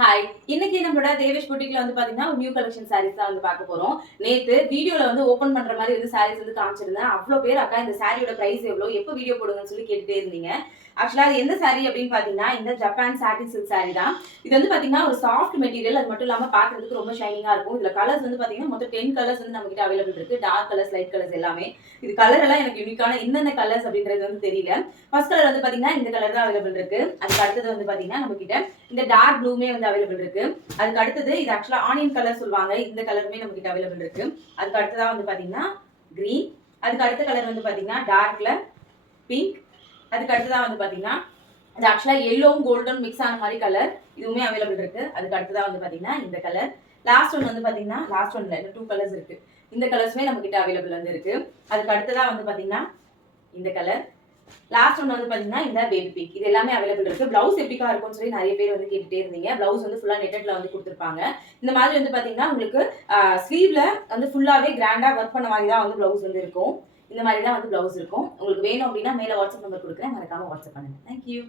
Hi, இன்னைக்கு நம்மளோட தேவேஷ் புட்டிக்ல வந்து பாத்தீங்கன்னா நியூ கலெக்ஷன் சாரீஸ் தான் வந்து பார்க்க போறோம். நேத்து வீடியோல வந்து ஓபன் பண்ற மாதிரி வந்து சாரீஸ் வந்து காமிச்சிருந்தேன். அவ்வளவு பேர் அக்கா இந்த சாரியோட பிரைஸ் எவ்வளவு, எப்ப வீடியோ போடுங்கன்னு சொல்லி கேட்டுட்டே இருந்தீங்க. ஆக்சுவலா அது எந்த சாரி அப்படின்னு பாத்தீங்கன்னா இந்த ஜப்பான் சாட்டின் சில்க் சாரி தான். இது வந்து பாத்தீங்கன்னா ஒரு சாஃப்ட் மெட்டீரியல், அது மட்டும் இல்லாம பாக்குறதுக்கு ரொம்ப ஷைனிங்கா இருக்கும். இதுல கலர்ஸ் வந்து பாத்தீங்கன்னா மொத்தம் 10 கலர்ஸ் வந்து நம்ம கிட்ட அவைலபிள் இருக்கு. டார்க் கலர்ஸ், லைட் கலர்ஸ் எல்லாமே. இது கலர் எல்லாம் எனக்கு யூனிக்கான என்னென்ன கலர்ஸ் அப்படின்றது வந்து தெரியல. ஃபர்ஸ்ட் கலர் வந்து பாத்தீங்கன்னா இந்த கலர் தான் அவைலபிள் இருக்கு. அதுக்கு அடுத்தது வந்து பாத்தீங்கன்னா நம்ம கிட்ட இந்த டார்க் ப்ளூமே வந்து அவைலபிள் இருக்கு. அதுக்கு அடுத்தது இது ஆக்சுவலா ஆனியன் கலர் சொல்லுவாங்க. இந்த கலருமே நம்ம கிட்ட அவைலபிள் இருக்கு. அதுக்கு அடுத்ததா வந்து பாத்தீங்கன்னா கிரீன். அதுக்கு அடுத்த கலர் வந்து பாத்தீங்கன்னா டார்க்ல பிங்க். அதுக்கு அடுத்ததா வந்து பாத்தீங்கன்னா இது ஆக்சுவலா எல்லோவும் கோல்டன் மிக்ஸ் ஆன மாதிரி கலர். இதுவுமே அவைலபிள் இருக்கு. அதுக்கு அடுத்ததா வந்து பாத்தீங்கன்னா இந்த கலர். லாஸ்ட் ஒன் வந்து பாத்தீங்கன்னா லாஸ்ட் ஒன்ல இந்த 2 கலர்ஸ் இருக்கு. இந்த கலர்ஸ்மே நம்ம கிட்ட அவைலபிள் வந்து இருக்கு. அதுக்கு அடுத்ததா வந்து பாத்தீங்கன்னா இந்த கலர். லாஸ்ட் ஒன் வந்து பாத்தீங்கன்னா இந்த பேபி பிங்க். இது எல்லாமே அவைலபிள் இருக்கு. பிளவுஸ் எப்படிக்கா இருக்கும்னு சொல்லி நிறைய பேர் வந்து கேட்டுட்டே இருந்தீங்க. பிளவுஸ் வந்து ஃபுல்லா நெட்டட்ல வந்து கொடுத்துருப்பாங்க. இந்த மாதிரி வந்து பாத்தீங்கன்னா உங்களுக்கு ஸ்லீவ்ல வந்து ஃபுல்லாவே கிராண்டா ஒர்க் பண்ண மாதிரி தான் வந்து பிளவுஸ் வந்து இருக்கும். இந்த மாதிரி தான் வந்து பிளவுஸ் இருக்கும். உங்களுக்கு வேணும் அப்படின்னா மேல வாட்ஸ்அப் நம்பர் கொடுக்குறேன், மறக்காம வாட்ஸ்அப் பண்ணுங்க. தேங்க்யூ.